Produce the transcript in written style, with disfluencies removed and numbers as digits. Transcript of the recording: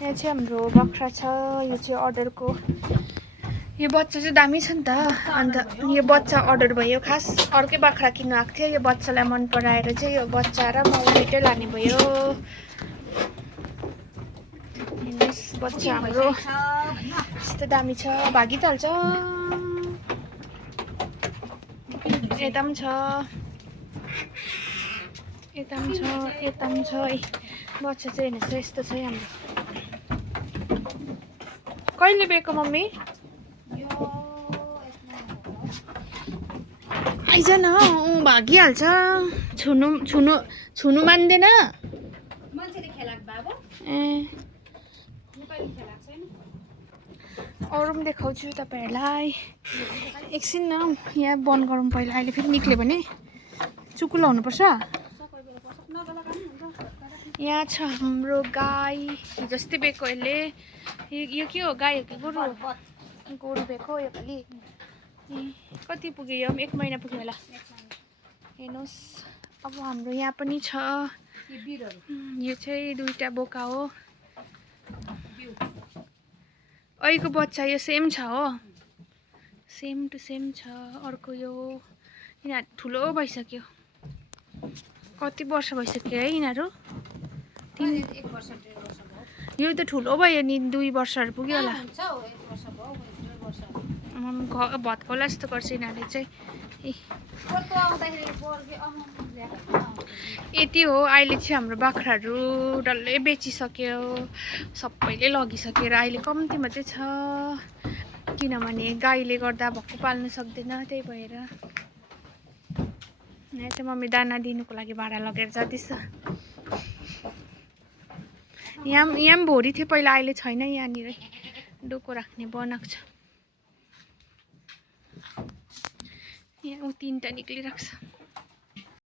यहाँ चाहिँ हाम्रो बाख्रा छ यो चाहिँ अर्डरको यो बच्चा चाहिँ दामी छ नि त अन्त यो बच्चा अर्डर भयो खास अर्कै बाख्रा किन्नु आएको थियो यो बच्चालाई मन पराएर चाहिँ यो बच्चा र म दुइटै लाने भयो बच्चा हाम्रो यस्तो दामी छ भागी त हाल्छ यता पनि छ यता पनि छ यता पनि छ बच्चा चाहिँ हेर्नुहोस् यस्तो छ हाम्रो कहिले बेको मम्मी आइज न भागिहाल्छ छुनु छुनु छुनु मान्दैन ए अरू पनि देखाउँछु तपाईँहरूलाई एकछिन न यहाँ बन्द गरौँ पहिला अहिले फेरि निक्ल्यो भने चुकु लाउनुपर्छ यहाँ छ हाम्रो गाई जस्तै बेको यसले यो के हो गाई हो कि गोरु हो गोरु बेको यो पालि कति पुग्यो यो 1 महिना पुग्यो होला हेर्नुहोस् अब हाम्रो यहाँ पनि छ यो चाहिँ दुईटा बोका हो अहिलेको बच्चा यो सेम छ हो सेम टु सेम छ अर्को यो यिनीहरू ठुलो भइसक्यो कति वर्ष भइसक्यो है यिनीहरू 1 वर्ष 1.5 वर्ष भयो यो त ठुलो भयो नि 2 वर्षहरू पुग्यो होला भत्काउला जस्तो गर्छ यिनीहरूले चाहिँ यति हो अहिले चाहिँ हाम्रो बाख्राहरू डल्लै बेचिसक्यो सबैले लगिसकेर अहिले कम्ती मात्रै छ किनभने गाईले गर्दा भक्कु पाल्नु सक्दैन त्यही भएर यहाँ चाहिँ मम्मी दाना दिनुको लागि भाडा लगेर जाँदैछ यहाँ पनि भोरी थियो पहिला अहिले छैन यहाँनिर डोको राख्ने बनाएको छ यहाँ 3टा निक्लिरहेको छ